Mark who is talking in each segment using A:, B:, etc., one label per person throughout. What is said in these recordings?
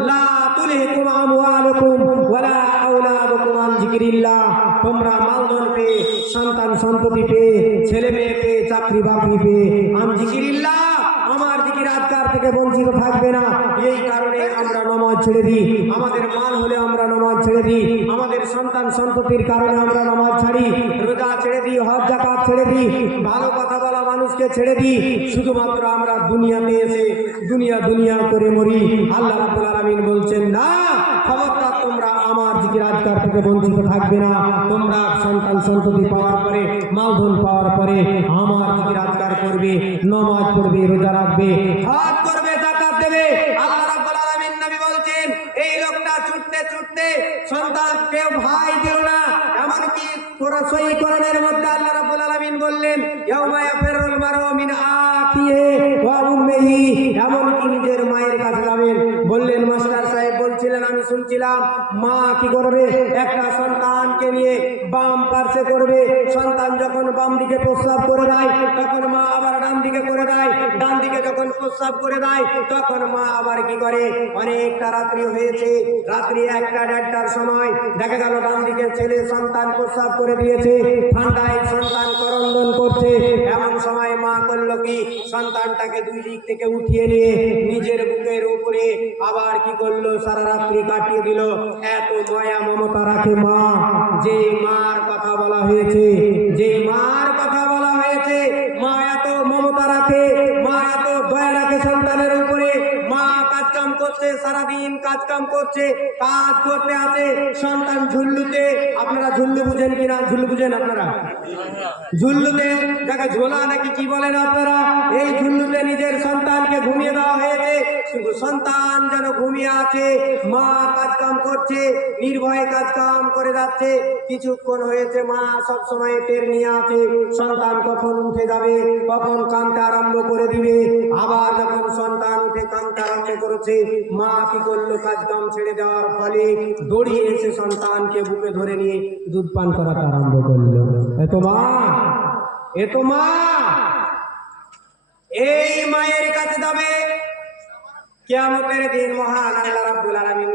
A: লা মালধন সন্তান সন্ততি পেয়ে ছেলে মেয়ে পেয়ে চাকরি বাকরি পেয়ে আম যিকরিল্লাহ। আমার থেকে বঞ্চিত থাকবে না। এই কারণে আমরা নমাজ ছেড়ে দিই। আমাদের মাল হলে আমরা নমাজ ছেড়ে দিই। আমাদের সন্তান সন্ততির কারণে আমরা নমাজ ছাড়ি। রোজা ছেড়ে দিই, হজ জাকাত ছেড়ে দিই। ভালো কথা বলা মানুষকে ছেড়ে দিই। শুধুমাত্র আমরা দুনিয়াতে এসে দুনিয়া দুনিয়া করে মরি। আল্লাহ রাব্বুল আলমিন বলছেন, না খবরদার তোমরা আমার আজকার থেকে বঞ্চিত থাকবে না। তোমরা সন্তান সন্ততি পাওয়ার পরে, মালধন পাওয়ার পরে আমার আজকার করবে, নমাজ পড়বে, রোজা রাখবে হজ করবে জাকাত দেবে। আল্লাহ রাব্বুল আলামিন নবী এই লোকটা ছুটতে ছুটতে সন্তান কেউ ভাই দিল না। কোরআনের মধ্যে আল্লাহ রাব্বুল আলামিন বললেন, ইয়াউমা ইয়াফিরুল মিন ওয়া উম্মিহি। নিজের মায়ের কাছে যাবেন, বললেন, মাস্টার সাহেব বলছিলেন, আমি শুনছিলাম, মা কি করবে? একটা সন্তানকে নিয়ে বাম পার্শ্বে করবে। সন্তান যখন বাম দিকে প্রস্রাব করে দেয়, তখন মা আবার ডান দিকে করে দেয়। ডান দিকে যখন প্রস্রাব করে দেয়, তখন মা আবার কি করে? অনেকটা রাত্রি হয়েছে। রাত্রি একটা দেড়টার সময় দেখা গেল, ডান দিকে ছেলে সন্তান প্রস্রাব করে দিয়েছে। ঠান্ডায় সন্তান করন্দন করছে। এমন সময় মা করল কি? সন্তানটাকে দুই দিক থেকে উঠিয়ে নিয়ে নিজের বুকের উপরে আবার কি করল? সারা রাত্রি কাটিয়ে দিল। এত দয়া মমতা রাখে মা যে মার কথা বলা হয়েছে। সারাদিন কাজ কাম করছে, কাজ করতে আছে, সন্তান ঝুল্লুতে, আপনারা ঝুল্লু বুঝেন কিনা? ঝুল্লু বুঝেন আপনারা? ঝুল্লুতে যাকে ঝোলা নাকি কি বলেন আপনারা? এই ঝুল্লুতে নিজের সন্তানকে ঘুমিয়ে দেওয়া হয়েছে শুধু সন্তান যেন ঘুমিয়ে আছে, মা কাজ কাম করছে, নির্ভয়ে কাজ কাম করে যাচ্ছে, কিছুক্ষণ হয়েছে, মা সব সময় টের নিয়ে আছে, সন্তান কখন উঠে যাবে, কখন কানতে আরম্ভ করে দিবে, আবার যখন সন্তান কানতে আরম্ভ করেছে। মা কি করল ছেড়ে দেওয়ার ফলে দৌড়িয়ে এসে সন্তানকে বুকে ধরে নিয়ে দুধ পান আরম্ভ করল। এত মা এত মা, এই মায়ের কাছে যাবে। দিন মহান আল্লাহ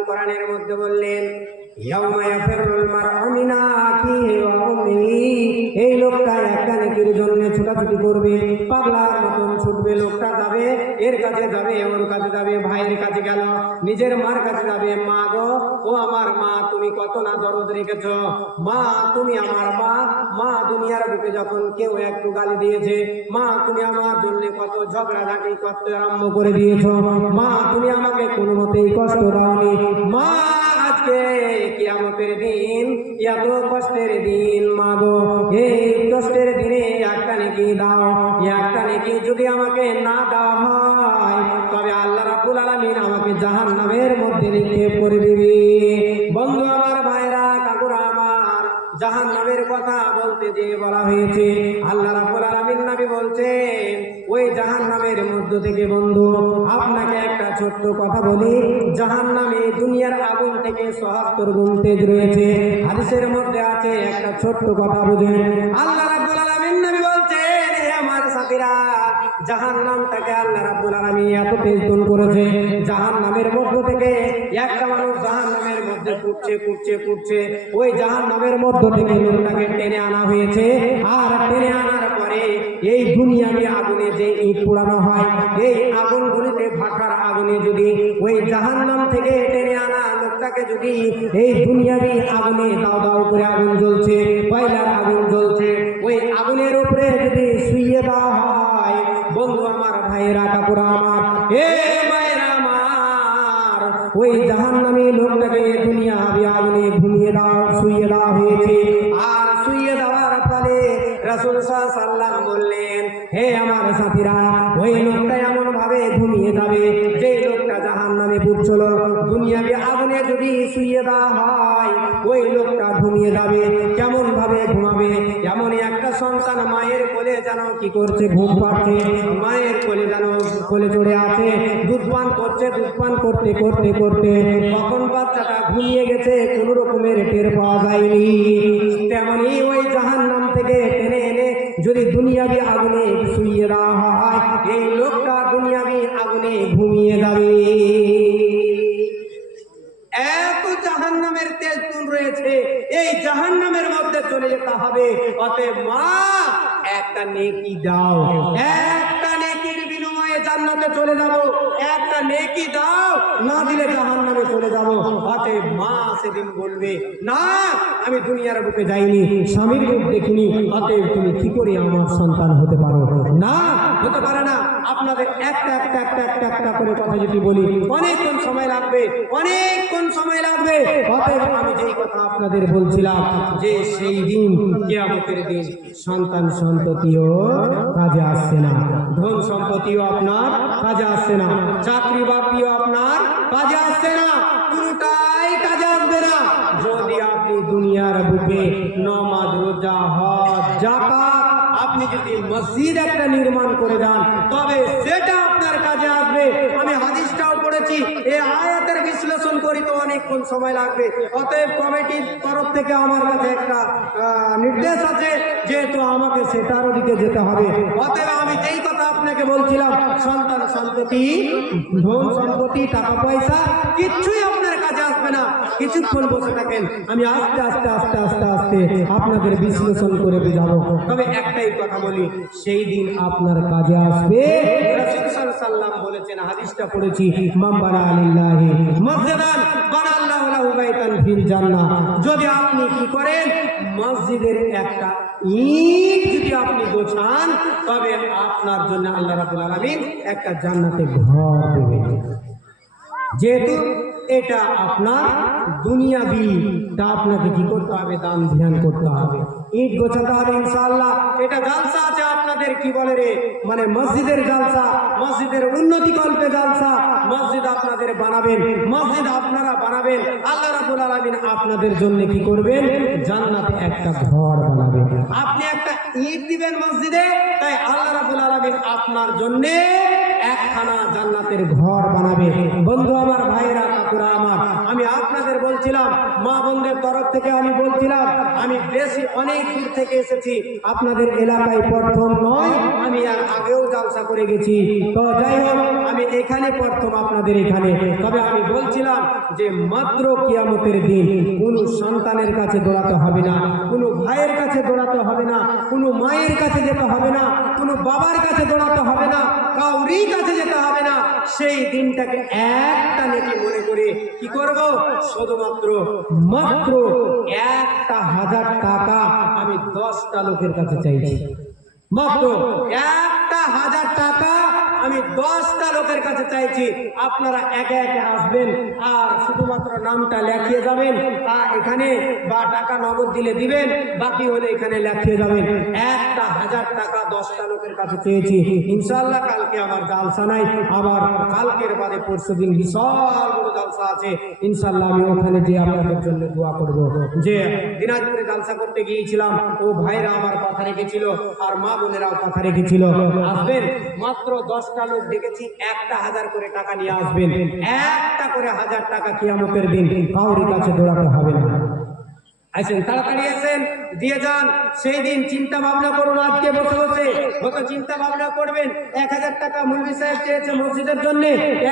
A: কোরআনের মধ্যে বললেন এই লোকটা একটা নেকির জন্য ছোটাছুটি করবে, পাগলার মতন ছুটবে লোকটা যাবে, এর কাছে যাবে, ওর কাছে যাবে, ভাইয়ের কাছে গেল, নিজের মার কাছে যাবে, মা গো, ও আমার মা, তুমি কত না দরদ রেখেছ? মা, তুমি আমার মা মা দুনিয়ার বুকে যখন কেউ একটু গালি দিয়েছে, মা, তুমি আমার জন্য কত ঝগড়াঝাটি করতে আরম্ভ করে দিয়েছ? মা, তুমি আমাকে কোনো মতেই কষ্ট দাওনি। মা, আজকে কিয়ামতের দিন, এত কষ্টের দিন, মা গো, এই কষ্টের দিনে একটা নাকি দাও? একটা নাকি যদি আমাকে না দেওয়া হয়, তবে আল্লাহ রাব্বুল আলামিন আমাকে জাহান্নামের মধ্যে নিক্ষেপ করে বন্ধু আমার ভাইরা, কাকুরা আমার জাহান নামের কথা বলতে যে বলা হয়েছে, আল্লাহ রাব্বুল আলামিন নবী বলছেন, ওই জাহান নামের মধ্য থেকে বন্ধু, আপনাকে একটা ছোট্ট কথা বলি জাহান নামে দুনিয়ার আগুন থেকে সহাত্তর গুণ তেজ রয়েছে। হাদিসের মধ্যে আছে, একটা ছোট্ট কথা বুঝেন, আল্লাহ জাহান নামটাকে আল্লাহ রাব্বুল আলামিন এত তুল করেছে। জাহান নামের মধ্য থেকে একটা মানুষ জাহান নামের মধ্যে পুড়ছে পুড়ছে পুড়ছে। ওই জাহান নামের মধ্য থেকে লোকটাকে টেনে আনা হয়েছে। আর টেনে আনার পরে এই দুনিয়াবি আগুনে যে ইট পোড়ানো হয়, এই আগুনগুলিতে ভাটার আগুনে যদি ওই জাহান নাম থেকে টেনে আনা লোকটাকে যদি এই দুনিয়াবি আগুনে দাও দাও করে আগুন জ্বলছে ভাইয়েরা কাকুরা আমার এ ভাইরা আমার ওই জাহান নামে লোকটাকে দুনিয়া রাসুল সাল্লাম বললেন, হে আমার সাথীরা, ওই লোকটা এমন ভাবে ঘুমিয়ে যাবে, যে লোকটা জাহান নামে পুড়ছিল। দুনিয়াকে আগুনে যদি শুয়ে দেওয়া হয়, ওই লোকটা ঘুমিয়ে যাবে কেমন ভাবে ঘুমাবে? এমনই একটা সন্তান মায়ের কোলে যেন কি করছে, ঘুম পাচ্ছে। মায়ের কোলে যেন কোলে চড়ে আছে দুধ পান করছে দুধ পান করতে করতে করতে। কখন বাচ্চাটা ঘুমিয়ে গেছে, কোনো রকমের টের পাওয়া যায়নি। তেমনই ওই জাহান নাম থেকে টেনে এনে যদি দুনিয়াবি আগুনে শুইয়ে দেওয়া হয়, এই লোকটা দুনিয়াবি আগুনে ঘুমিয়ে যাবে। রয়েছে, এই জাহান্নামের মধ্যে চলে যেতে হবে। অতএব মা, একটা নেকি দাও বিনিময়ে জান্নাতে চলে যাব। একটা নেকি দাও, না দিলে জাহান্নামে চলে যাব। হাতে মা সেদিন বলবে, না আমি দুনিয়ার বুকে যাইনি, স্বামীর রূপ দেখিনি, অতএব তুমি কি করে আমার সন্তান হতে পারো? না, হতে পারে না। আপনাদের একটা একটা একটা একটা একটা করে কথা যদি বলি, অনেকক্ষণ সময় লাগবে, অনেকক্ষণ সময় লাগবে। অতএব আমি যেই কথা আপনাদের বলছিলাম, যে সেই দিন, কেয়ামতের দিন সন্তান সন্ততিও কাজে আসছে না। ধন সম্পত্তিও আপনার কাজে আসছে না। চাকরি বাকরিও আপনার কাজে আসছে না। পুরোটাই কাজে না। যদি আপনি দুনিয়ার বুকে নমাজ, রোজা, হজ জাকাত আপনি যদি মসজিদ একটা নির্মাণ করে দেন, তবে সেটা আপনার কাজে আসবে। আমি হাদিসটাও পড়েছি, এই আয়াতের বিশ্লেষণ করি তো অনেকক্ষণ সময় লাগবে। অতএব কমিটির তরফ থেকে আমার কাছে একটা নির্দেশ আছে, যেহেতু আমাকে সেটার দিকে যেতে হবে। অতএব আমি যেই কথা আপনাকে বলছিলাম, সন্তান, সন্ততি, ধন, সম্পত্তি, টাকা পয়সা, কিচ্ছুই আপনার কাজে আসবে না কিছুক্ষণ বসে থাকেন, আমি আস্তে আস্তে আস্তে আস্তে আস্তে আপনাদের বিশ্লেষণ করে বোঝাবো। তবে একটাই কথা বলি, সেই দিন আপনার কাজে আসবে। সাল্লাম বলেছেন, হাদিসটা পড়েছি মাম্বারা আলিল্লাহি মসজিদান বানাল্লাহু লাহু বাইতান ফিল জান্নাহ। যদি আপনি কি করেন, মসজিদের একটা ইট যদি আপনি গোছান, তবে আপনার জন্য আল্লাহ রাব্বুল আলামিন একটা জান্নাতে ঘর দেবেন। যেহেতু এটা আপনার দুনিয়াবি। তা আপনাকে কি করতে হবে? দান ধ্যান করতে হবে। ইট গোছাতে হবে ইনশাআল্লাহ। এটা জালসা আছে আপনাদের, কি বলে রে? মানে মসজিদের জালসা, মসজিদের উন্নতি কল্পে জালসা। মসজিদ আপনাদের বানাবেন, মসজিদ আপনারা বানাবেন। আল্লাহ রাব্বুল আলামিন আপনাদের জন্য কি করবেন? জান্নাতে একটা ঘর বানাবেন। আপনি একটা ইট দিবেন মসজিদে, তাই আল্লাহ রাব্বুল আলামিন আপনার জন্যে একখানা জান্নাতের ঘর বানাবে। বন্ধু আমার ভাইরা কাকুরা আমার, আমি আপনাদের বলছিলাম, মা বোনদের তরফ থেকে আমি বলছিলাম, আমি বেশি অনেক দূর থেকে এসেছি, আপনাদের এলাকায় প্রথম নয়, আমি আর আগেও জালসা করে গেছি। তো যাই হোক, আমি এখানে প্রথম আপনাদের এখানে। তবে আমি বলছিলাম যে মাত্র কিয়ামতের দিন কোনো সন্তানের কাছে দৌড়াতে হবে না, কোনো ভাইয়ের কাছে দৌড়াতে হবে না, কোনো মায়ের কাছে যেতে হবে না, কোনো বাবার কাছে দৌড়াতে হবে না কাউরি কাছে যেতে হবে না। সেই দিনটাকে একটা নেকি মনে করে কি করব? শুধুমাত্র, মাত্র একটা হাজার টাকা আমি দশটা লোকের কাছে চাইছি। মাত্র একটা হাজার টাকা আমি দশটা লোকের কাছে চাইছি। আপনারা একে একে আসবেন আর শুধুমাত্র নামটা লেখিয়ে যাবেন আর এখানে বা টাকা নগদ দিলে দিবেন, বাকি হলে এখানে লেখিয়ে যাবেন। একটা হাজার টাকা দশটা লোকের কাছে চেয়েছি ইনশাল্লাহ কালকে আমার জালসা নাই, আবার কালকের বাদে পরশু দিন বিশাল বড় জালসা আছে ইনশাল্লাহ আমি ওখানে যে আপনাদের জন্য দোয়া করব। যে দিনাজপুরে জালসা করতে গিয়েছিলাম, ও ভাইরা আমার কথা রেখেছিল, আর মা বোনেরাও কথা রেখেছিল। আসবেন, মাত্র দশটা লোক ডেকেছি একটা হাজার করে টাকা নিয়ে আসবেন। একটা করে হাজার টাকা কিয়ামতের দিন কাউরি কাছে দৌড়াতে হবে না। আসেন তাড়াতাড়ি আসেন দিয়ে যান। সেই দিন চিন্তা ভাবনা করুন, আজকে বসে বসে। কত চিন্তা ভাবনা করবেন, এক হাজার টাকা মুলবি সাহেব চেয়েছে মসজিদের জন্য,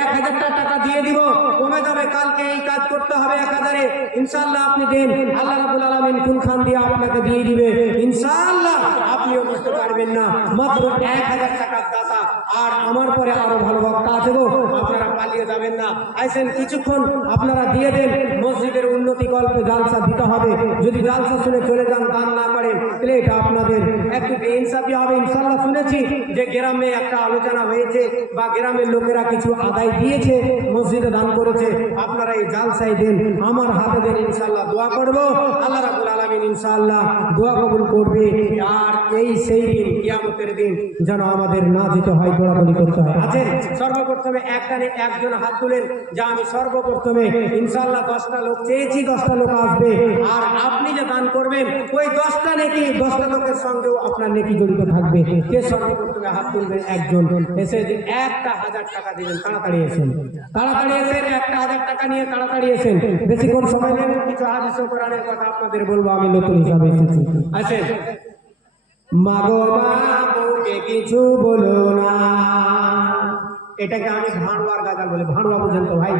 A: এক হাজার টাকা দিয়ে দিব। কমে যাবে, কালকে এই কাজ করতে হবে এক হাজারে। ইনশাল্লাহ আপনি দেন, আল্লাহ রাবুল আলমিন কোন খান দিয়ে আপনাকে দিয়ে দিবে। ইনশাল্লাহ আপনিও বুঝতে পারবেন না, মাত্র এক হাজার টাকার দাতা। আর আমার পরে আরও ভালো বক্তা আছে গো আপনারা পালিয়ে যাবেন না। আইসেন কিছুক্ষণ, আপনারা দিয়ে দেন। মসজিদের উন্নতি কল্পে জালসা দিতে হবে। যদি জালসা শুনে চলে যান, দান না করেন, তাহলে এটা আপনাদের একটু ইনসাফি হবে। ইনশাল্লাহ শুনেছি যে গ্রামে একটা আলোচনা হয়েছে বা গ্রামের লোকেরা কিছু আদায় দিয়েছে, মসজিদে দান করেছে। আপনারা এই জালসাই দেন। আমার হাতে দেন, ইনশাল্লাহ দোয়া করব। আল্লাহ রাবুল আলমিন ইনশাল্লাহ দোয়া কবুল করবে। আর এই সেই দিন, কিয়ামতের দিন যেন আমাদের না যেতে হয় দৌড়াদৌড়ি করতে হয় আছেন সর্বপ্রথমে একটানে একজন হাত তুলেন যা আমি সর্বপ্রথমে ইনশাল্লাহ দশটা লোক চেয়েছি দশটা লোক আসবে। আর আপনি যে দান করবেন ওই দশটা নেকি দশটা লোকের সঙ্গেও আপনার নেকি জড়িত থাকবে। কে সর্বপ্রথমে হাত তুলবেন একজন এসে যে একটা হাজার টাকা দিবেন তাড়াতাড়ি এসেন। তাড়াতাড়ি এসেন একটা হাজার টাকা নিয়ে তাড়াতাড়ি এসেন। বেশিক্ষণ সময় নেবেন? কিছু হাদিস কোরআনের কথা আপনাদের বলব আমি নতুন হিসাবে এসেছি। আছেন মাগো মা বউকে কিছু বলো না। এটাকে আমি ভাঁড়ুয়ার গাজাল বলে ভাঁড়ুয়া পর্যন্ত ভাই।